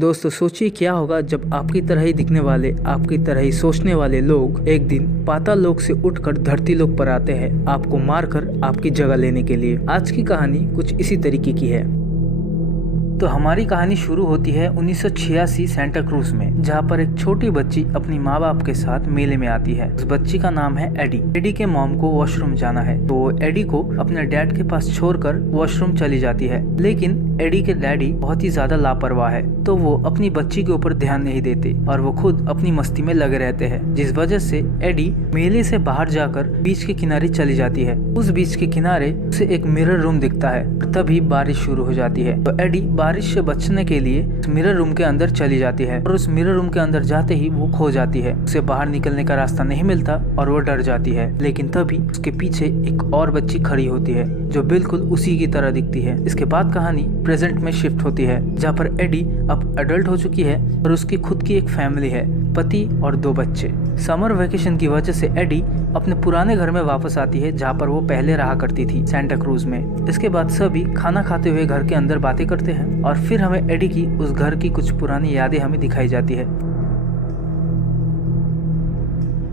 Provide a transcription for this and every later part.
दोस्तों सोचिए क्या होगा जब आपकी तरह ही दिखने वाले, आपकी तरह ही सोचने वाले लोग एक दिन पाताल लोक से उठकर धरती लोक पर आते हैं आपको मारकर आपकी जगह लेने के लिए। आज की कहानी कुछ इसी तरीके की है। तो हमारी कहानी शुरू होती है 1986 सेंटा क्रूज में, जहाँ पर एक छोटी बच्ची अपनी माँ बाप के साथ मेले में आती है। उस बच्ची का नाम है एडी। एडी के मॉम को वॉशरूम जाना है तो एडी को अपने डैड के पास छोड़कर वॉशरूम चली जाती है। लेकिन एडी के डैडी बहुत ही ज्यादा लापरवाह है तो वो अपनी बच्ची के ऊपर ध्यान नहीं देते और वो खुद अपनी मस्ती में लगे रहते हैं, जिस वजह से एडी मेले से बाहर जाकर बीच के किनारे चली जाती है। उस बीच के किनारे उसे एक मिरर रूम दिखता है। तभी बारिश शुरू हो जाती है तो एडी बारिश से बचने के लिए उस मिरर रूम के अंदर चली जाती है और उस मिरर रूम के अंदर जाते ही वो खो जाती है। उसे बाहर निकलने का रास्ता नहीं मिलता और वो डर जाती है। लेकिन तभी उसके पीछे एक और बच्ची खड़ी होती है जो बिल्कुल उसी की तरह दिखती है। इसके बाद कहानी प्रेजेंट में शिफ्ट होती है, जहाँ पर एडी अब अडल्ट हो चुकी है और उसकी खुद की एक फैमिली है, पति और 2 बच्चे। समर वेकेशन की वजह से एडी अपने पुराने घर में वापस आती है, जहाँ पर वो पहले रहा करती थी, सेंटा क्रूज में। इसके बाद सभी खाना खाते हुए घर के अंदर बातें करते हैं और फिर हमें एडी की उस घर की कुछ पुरानी यादें हमें दिखाई जाती है,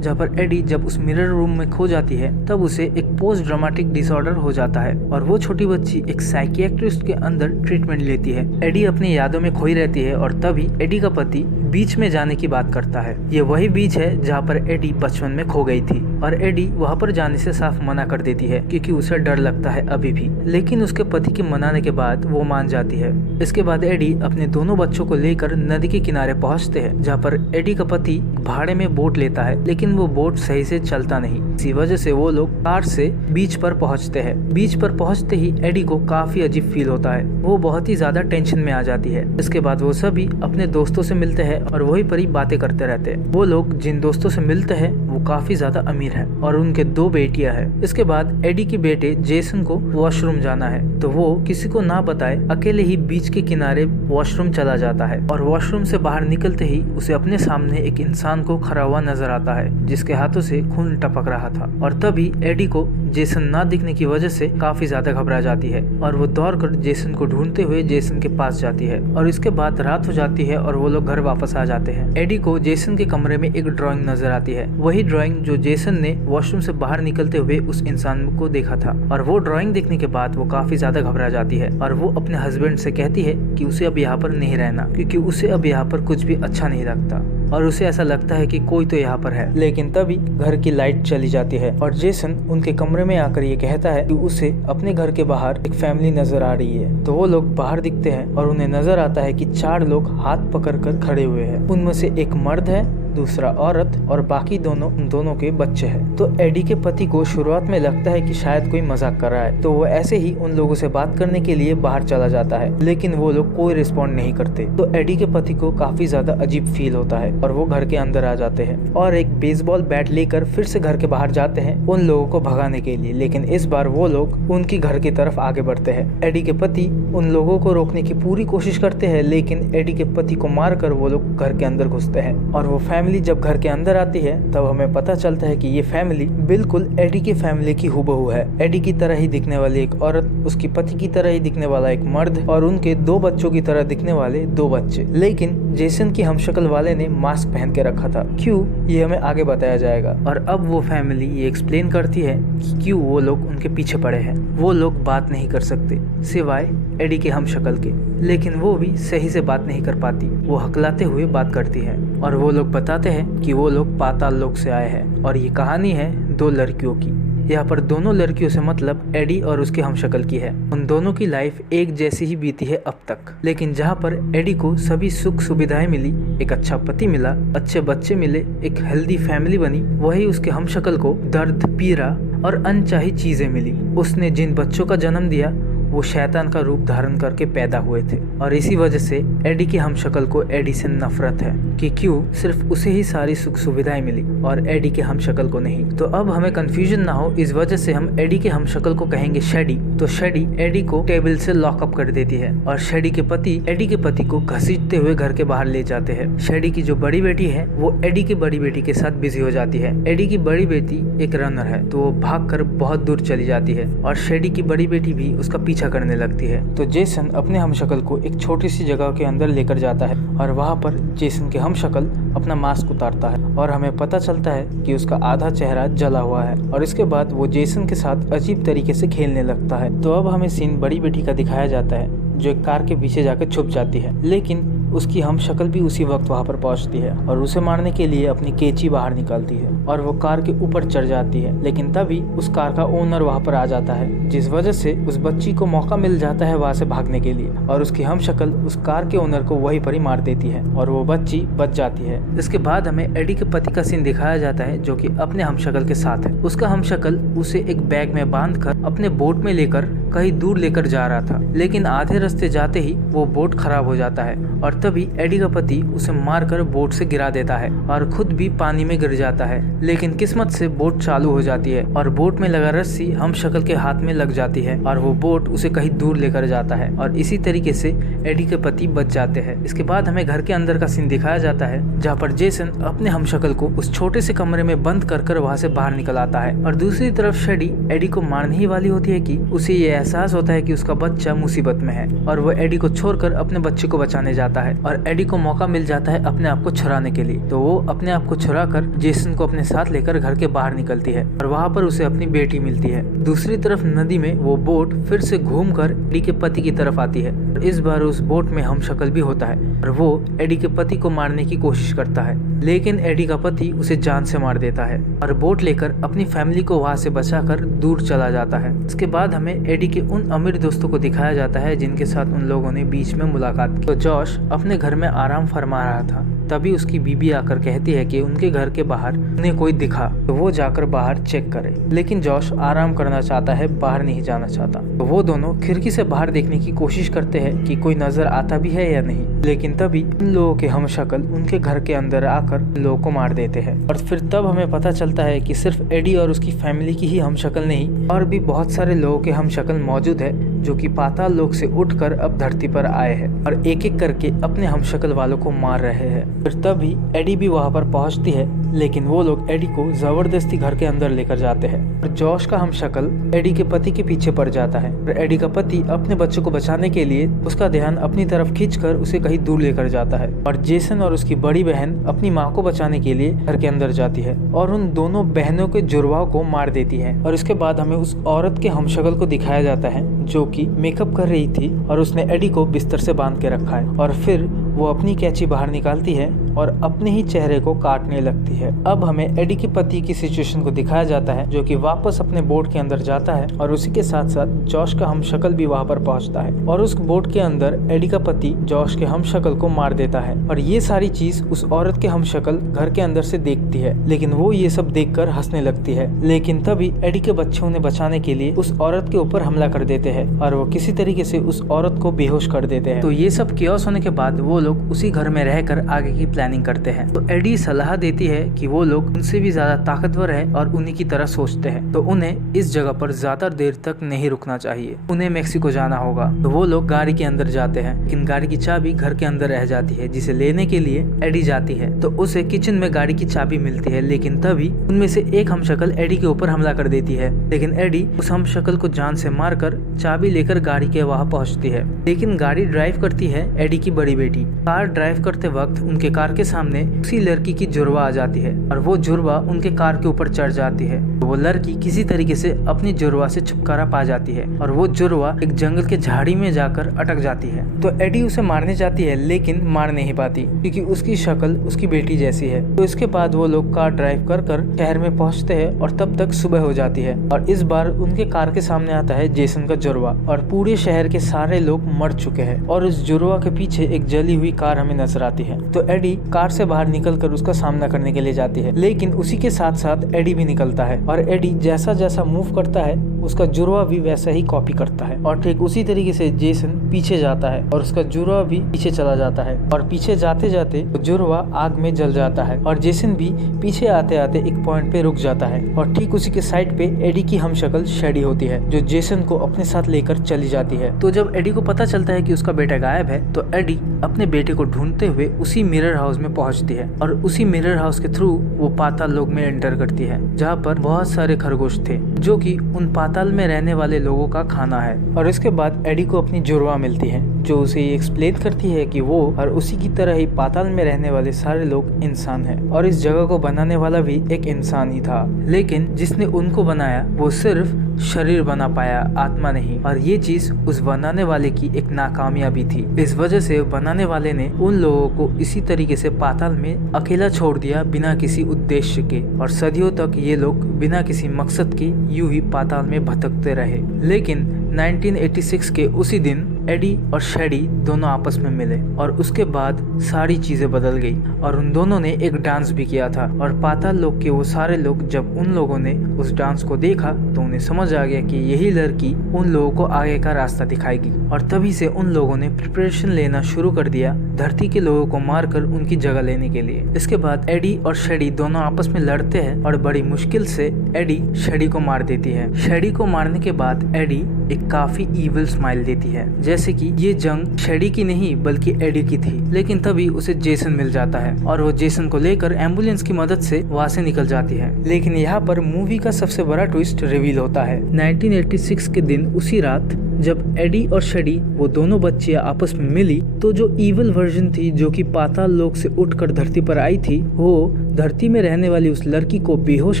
जहाँ पर एडी जब उस मिरर रूम में खो जाती है तब उसे एक पोस्ट ड्रामेटिक डिसऑर्डर हो जाता है और वो छोटी बच्ची एक साइकियाट्रिस्ट के अंदर ट्रीटमेंट लेती है। एडी अपनी यादों में खोई रहती है और तभी एडी का पति बीच में जाने की बात करता है। ये वही बीच है जहाँ पर एडी बचपन में खो गई थी और एडी वहाँ पर जाने से साफ मना कर देती है क्योंकि उसे डर लगता है अभी भी। लेकिन उसके पति के मनाने के बाद वो मान जाती है। इसके बाद एडी अपने दोनों बच्चों को लेकर नदी के किनारे पहुँचते हैं, जहाँ पर एडी का पति भाड़े में बोट लेता है, लेकिन वो बोट सही से चलता नहीं। इसी वजह से वो लोग कार से बीच पर पहुँचते हैं। बीच पर पहुँचते ही एडी को काफी अजीब फील होता है। वो बहुत ही ज्यादा टेंशन में आ जाती है। इसके बाद वो सभी अपने दोस्तों से मिलते हैं और वही पर ही बातें करते रहते हैं। वो लोग जिन दोस्तों से मिलते हैं वो काफी ज्यादा अमीर हैं और उनके 2 बेटियां हैं। इसके बाद एडी के बेटे जेसन को वॉशरूम जाना है तो वो किसी को ना बताए अकेले ही बीच के किनारे वॉशरूम चला जाता है और वॉशरूम से बाहर निकलते ही उसे अपने सामने एक इंसान को खड़ा हुआ नजर आता है जिसके हाथों से खून टपक रहा था। और तभी एडी को जेसन ना दिखने की वजह से काफी ज्यादा घबरा जाती है और वो दौड़कर जेसन को ढूंढते हुए जेसन के पास जाती है। और इसके बाद रात हो जाती है और वो लोग घर वापस आ जाते हैं। एडी को जेसन के कमरे में एक ड्राइंग नजर आती है, वही ड्राइंग जो जेसन ने वॉशरूम से बाहर निकलते हुए उस इंसान को देखा था। और वो ड्राइंग देखने के बाद वो काफी ज्यादा घबरा जाती है और वो अपने हस्बैंड से कहती है कि उसे अब यहाँ पर नहीं रहना, क्योंकि उसे अब यहाँ पर कुछ भी अच्छा नहीं लगता और उसे ऐसा लगता है कि कोई तो यहाँ पर है। लेकिन तभी घर की लाइट चली जाती है और जेसन उनके कमरे में आकर ये कहता है कि उसे अपने घर के बाहर एक फैमिली नजर आ रही है। तो वो लोग बाहर दिखते हैं और उन्हें नजर आता है कि 4 लोग हाथ पकड़कर खड़े हुए हैं। उनमें से एक मर्द है, दूसरा औरत और बाकी दोनों के बच्चे हैं। तो एडी के पति को शुरुआत में लगता है कि शायद कोई मजाक कर रहा है, तो वो ऐसे ही उन लोगों से बात करने के लिए बाहर चला जाता है, लेकिन वो लोग कोई रिस्पॉन्ड नहीं करते। तो एडी के पति को काफी ज्यादा अजीब फील होता है और वो घर के अंदर आ जाते हैं और एक बेसबॉल बैट लेकर फिर से घर के बाहर जाते हैं उन लोगों को भगाने के लिए। लेकिन इस बार वो लोग उनकी घर की तरफ आगे बढ़ते हैं। एडी के पति उन लोगों को रोकने की पूरी कोशिश करते हैं, लेकिन एडी के पति को मारकर वो लोग घर के अंदर घुसते हैं। और वो फैमिली जब घर के अंदर आती है तब हमें पता चलता है कि ये फैमिली बिल्कुल एडी के फैमिली की हूबहू है। एडी की तरह ही दिखने वाली एक औरत, उसकी पति की तरह ही दिखने वाला एक मर्द और उनके 2 बच्चों की तरह दिखने वाले 2 बच्चे। लेकिन जेसन की हमशक्ल वाले ने मास्क पहन के रखा था। क्यों, ये हमें आगे बताया जाएगा। और अब वो फैमिली ये एक्सप्लेन करती है कि क्यों वो लोग उनके पीछे पड़े हैं। वो लोग बात नहीं कर सकते सिवाय एडी के हमशक्ल के, लेकिन वो भी सही से बात नहीं कर पाती। वो हकलाते हुए बात करती है और वो लोग बताते हैं कि वो लोग पाताल लोक से आए हैं और ये कहानी है 2 लड़कियों की। यहाँ पर दोनों लड़कियों से मतलब एडी और उसके हमशक्ल की है। उन दोनों की लाइफ एक जैसी ही बीती है अब तक, लेकिन जहाँ पर एडी को सभी सुख सुविधाएं मिली, एक अच्छा पति मिला, अच्छे बच्चे मिले, एक हेल्दी फैमिली बनी, वही उसके हमशक्ल को दर्द, पीड़ा और अनचाही चीजें मिली। उसने जिन बच्चों का जन्म दिया वो शैतान का रूप धारण करके पैदा हुए थे और इसी वजह से एडी की हमशक्ल को एडी से नफरत है कि क्यों सिर्फ उसे ही सारी सुख सुविधाएं मिली और एडी के हमशक्ल को नहीं। तो अब हमें कंफ्यूजन ना हो, इस वजह से हम एडी के हमशक्ल को कहेंगे शेडी। तो शेडी एडी को टेबल से लॉकअप कर देती है और शेडी के पति एडी के पति को घसीटते हुए घर के बाहर ले जाते हैं। शेडी की जो बड़ी बेटी है वो एडी की बड़ी बेटी के साथ बिजी हो जाती है। एडी की बड़ी बेटी एक रनर है तो वो भाग कर बहुत दूर चली जाती है और शेडी की बड़ी बेटी भी उसका पीछा पीछा करने लगती है। तो जेसन अपने हमशक्ल को एक छोटी सी जगह के अंदर लेकर जाता है और वहाँ पर जेसन के हमशक्ल अपना मास्क उतारता है और हमें पता चलता है कि उसका आधा चेहरा जला हुआ है और इसके बाद वो जेसन के साथ अजीब तरीके से खेलने लगता है। तो अब हमें सीन बड़ी बेटी का दिखाया जाता है जो एक कार के पीछे जाकर छुप जाती है, लेकिन उसकी हमशक्ल भी उसी वक्त वहाँ पर पहुँचती है और उसे मारने के लिए अपनी कैंची बाहर निकालती है और वो कार के ऊपर चढ़ जाती है। लेकिन तभी उस कार का ओनर वहाँ पर आ जाता है, जिस वजह से उस बच्ची को मौका मिल जाता है वहाँ से भागने के लिए और उसकी हमशक्ल उस कार के ओनर को वहीं पर ही मार देती है और वो बच्ची बच जाती है। इसके बाद हमें एडी के पति का सीन दिखाया जाता है जो कि अपने हमशक्ल के साथ है। उसका हमशक्ल उसे एक बैग में बांधकर अपने बोट में लेकर कहीं दूर लेकर जा रहा था, लेकिन आधे रास्ते जाते ही वो बोट खराब हो जाता है और तभी एडी का पति उसे मारकर बोट से गिरा देता है और खुद भी पानी में गिर जाता है। लेकिन किस्मत से बोट चालू हो जाती है और बोट में लगा रस्सी हमशक्ल के हाथ में लग जाती है और वो बोट उसे कहीं दूर लेकर जाता है और इसी तरीके से एडी के पति बच जाते हैं। इसके बाद हमें घर के अंदर का सीन दिखाया जाता है जहाँ पर जेसन अपने हमशक्ल को उस छोटे से कमरे में बंद कर वहाँ से बाहर निकल आता है और दूसरी तरफ शेडी एडी को मारने ही वाली होती है कि उसे ये एहसास होता है कि उसका बच्चा मुसीबत में है और वो एडी को छोड़कर अपने बच्चे को बचाने जाता है और एडी को मौका मिल जाता है अपने आप को छुड़ाने के लिए। तो वो अपने आप को छुड़ाकर जेसन को अपने साथ लेकर घर के बाहर निकलती है और वहाँ पर उसे अपनी बेटी मिलती है। दूसरी तरफ नदी में वो बोट फिर से घूमकर एडी के पति की तरफ आती है और इस बार उस बोट में हमशक्ल भी होता है और वो एडी के पति को मारने की कोशिश करता है, लेकिन एडी का पति उसे जान से मार देता है और बोट लेकर अपनी फैमिली को वहाँ से बचाकर दूर चला जाता है। इसके बाद हमें एडी के उन अमीर दोस्तों को दिखाया जाता है जिनके साथ उन लोगों ने बीच में मुलाकात की। तो जॉश अपने घर में आराम फरमा रहा था, तभी उसकी बीबी आकर कहती है कि उनके घर के बाहर उन्हें कोई दिखा तो वो जाकर बाहर चेक करे, लेकिन जॉश आराम करना चाहता है, बाहर नहीं जाना चाहता। तो वो दोनों खिड़की से बाहर देखने की कोशिश करते हैं कि कोई नजर आता भी है या नहीं, लेकिन तभी इन लोगों के हमशक्ल उनके घर के अंदर आकर लोगों को मार देते हैं और फिर तब हमें पता चलता है कि सिर्फ एडी और उसकी फैमिली की ही हमशक्ल नहीं और भी बहुत सारे लोगों के हमशक्ल मौजूद है जो कि पाताल लोक से उठकर अब धरती पर आए हैं और एक एक करके अपने हमशक्ल वालों को मार रहे हैं। फिर तभी एडी भी वहाँ पर पहुँचती है, लेकिन वो लोग एडी को जबरदस्ती घर के अंदर लेकर जाते हैं और जॉश का हमशक्ल एडी के पति के पीछे पड़ जाता है और एडी का पति अपने बच्चों को बचाने के लिए उसका ध्यान अपनी तरफ खींचकर उसे कहीं दूर लेकर जाता है और जेसन और उसकी बड़ी बहन अपनी माँ को बचाने के लिए घर के अंदर जाती है और उन दोनों बहनों के जुड़वाओं को मार देती है। और इसके बाद हमें उस औरत के हमशक्ल को दिखाया जाता है जो कि मेकअप कर रही थी और उसने एडी को बिस्तर से बांध के रखा है और फिर वो अपनी कैंची बाहर निकालती है और अपने ही चेहरे को काटने लगती है। अब हमें एडी के पति की सिचुएशन को दिखाया जाता है जो कि वापस अपने बोट के अंदर जाता है और उसी के साथ साथ जॉश का हमशक्ल भी वहाँ पर पहुँचता है और उस बोट के अंदर एडी का पति जॉश के हमशक्ल को मार देता है और ये सारी चीज उस औरत के हमशक्ल घर के अंदर से देखती है, लेकिन वो ये सब देखकर हंसने लगती है। लेकिन तभी एडी के बच्चे उन्हें बचाने के लिए उस औरत के ऊपर हमला कर देते हैं और वो किसी तरीके से उस औरत को बेहोश कर देते हैं। तो ये सब कियोस होने के बाद वो लोग उसी घर में रहकर आगे की प्लानिंग करते हैं। तो एडी सलाह देती है कि वो लोग उनसे भी ज्यादा ताकतवर है और उन्हीं की तरह सोचते हैं, तो उन्हें इस जगह पर ज्यादा देर तक नहीं रुकना चाहिए, उन्हें मेक्सिको जाना होगा। तो वो लोग गाड़ी के अंदर जाते हैं, लेकिन गाड़ी की चाबी घर के अंदर रह जाती है, जिसे लेने के लिए एडी जाती है। तो उसे किचन में गाड़ी की चाबी मिलती है, लेकिन तभी उनमें से एक हमशक्ल एडी के ऊपर हमला कर देती है, लेकिन एडी उस हमशक्ल को जान से मारकर चाबी लेकर गाड़ी के वहाँ पहुँचती है। लेकिन गाड़ी ड्राइव करती है एडी की बड़ी बेटी। कार ड्राइव करते वक्त उनके कार के सामने उसी लड़की की जुड़वा आ जाती है और वो जुड़वा उनके कार के ऊपर चढ़ जाती है। तो वो लड़की किसी तरीके से अपनी जुड़वा से छुटकारा पा जाती है और वो जुड़वा एक जंगल के झाड़ी में जाकर अटक जाती है। तो एडी उसे मारने जाती है, लेकिन मार नहीं पाती क्योंकि उसकी शक्ल उसकी बेटी जैसी है। तो इसके बाद वो लोग कार ड्राइव कर शहर में पहुंचते हैं और तब तक सुबह हो जाती है और इस बार उनके कार के सामने आता है जेसन का जुड़वा और पूरे शहर के सारे लोग मर चुके हैं और उस जुड़वा के पीछे एक जली हुई कार हमें नजर आती है। तो एडी कार से बाहर निकलकर उसका सामना करने के लिए जाती है, लेकिन उसी के साथ साथ एडी भी निकलता है और एडी जैसा जैसा मूव करता है उसका जुड़वा भी वैसा ही कॉपी करता है और ठीक उसी तरीके से जेसन पीछे जाता है और उसका जुड़वा भी पीछे चला जाता है और पीछे जाते जाते जुड़वा आग में जल जाता है और जेसन भी पीछे आते आते एक पॉइंट पे रुक जाता है और ठीक उसी के साइड पे एडी की हमशक्ल शेडी होती है जो जेसन को अपने साथ लेकर चली जाती है। तो जब एडी को पता चलता है कि उसका बेटा गायब है तो एडी अपने बेटे को ढूंढते हुए उसी मिरर हाउस में पहुंचती है और उसी मिरर हाउस के थ्रू वो पाताल लोक में एंटर करती है जहाँ पर बहुत सारे खरगोश थे जो कि उन पाताल में रहने वाले लोगों का खाना है। और इसके बाद एडी को अपनी जुड़वा मिलती है जो उसे ये एक्सप्लेन करती है कि वो और उसी की तरह ही पाताल में रहने वाले सारे लोग इंसान हैं और इस जगह को बनाने वाला भी एक इंसान ही था, लेकिन जिसने उनको बनाया वो सिर्फ शरीर बना पाया, आत्मा नहीं। और ये चीज उस बनाने वाले की एक नाकामयाबी थी। इस वजह से बनाने वाले ने उन लोगों को इसी तरीके से पाताल में अकेला छोड़ दिया बिना किसी उद्देश्य के, और सदियों तक ये लोग बिना किसी मकसद के यूं ही पाताल में भटकते रहे। लेकिन 1986 के उसी दिन एडी और शेडी दोनों आपस में मिले और उसके बाद सारी चीजें बदल गई और उन दोनों ने एक डांस भी किया था। और पाताल लोक के वो सारे लोग जब उन लोगों ने उस डांस को देखा तो उन्हें समझ आ गया कि यही लड़की उन लोगों को आगे का रास्ता दिखाएगी। और तभी से उन लोगों ने प्रिपरेशन लेना शुरू कर दिया धरती के लोगों को मारकर उनकी जगह लेने के लिए। इसके बाद एडी और शेडी दोनों आपस में लड़ते हैं और बड़ी मुश्किल से एडी शेडी को मार देती है। शेडी को मारने के बाद एडी एक काफी इविल स्माइल देती है, जैसे कि ये जंग शेडी की नहीं बल्कि एडी की थी। लेकिन तभी उसे जेसन मिल जाता है और वो जेसन को लेकर एम्बुलेंस की मदद से वहाँ से निकल जाती है। लेकिन यहाँ पर मूवी का सबसे बड़ा ट्विस्ट रिवील होता है। 1986 के दिन उसी रात जब एडी और शेडी वो दोनों बच्चियां आपस में मिली तो जो इविल वर्जन थी जो कि पाताल लोक से उठकर धरती पर आई थी, वो धरती में रहने वाली उस लड़की को बेहोश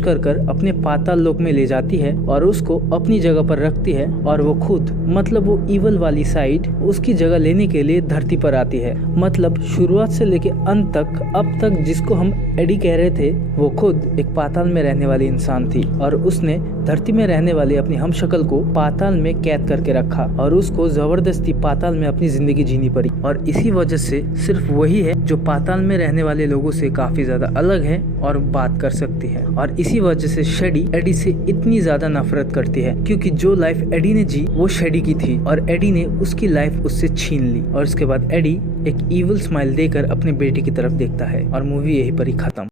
कर अपने पाताल लोक में ले जाती है और उसको अपनी जगह पर रखती है और वो खुद मतलब वो इविल वाली साइड उसकी जगह लेने के लिए धरती पर आती है। मतलब शुरुआत से लेके अंत तक अब तक जिसको हम एडी कह रहे थे वो खुद एक पाताल में रहने वाली इंसान थी और उसने धरती में रहने वाली अपनी हमशक्ल को पाताल में कैद करके रखा और उसको जबरदस्ती पाताल में अपनी जिंदगी जीनी पड़ी। और इसी वजह से सिर्फ वही है जो पाताल में रहने वाले लोगों से काफी ज्यादा अलग है और बात कर सकती है। और इसी वजह से शेडी एडी से इतनी ज्यादा नफरत करती है क्योंकि जो लाइफ एडी ने जी वो शेडी की थी और एडी ने उसकी लाइफ उससे छीन ली। और इसके बाद एडी एक इविल स्माइल देकर अपने बेटे की तरफ देखता है और मूवी यहीं पर ही खत्म।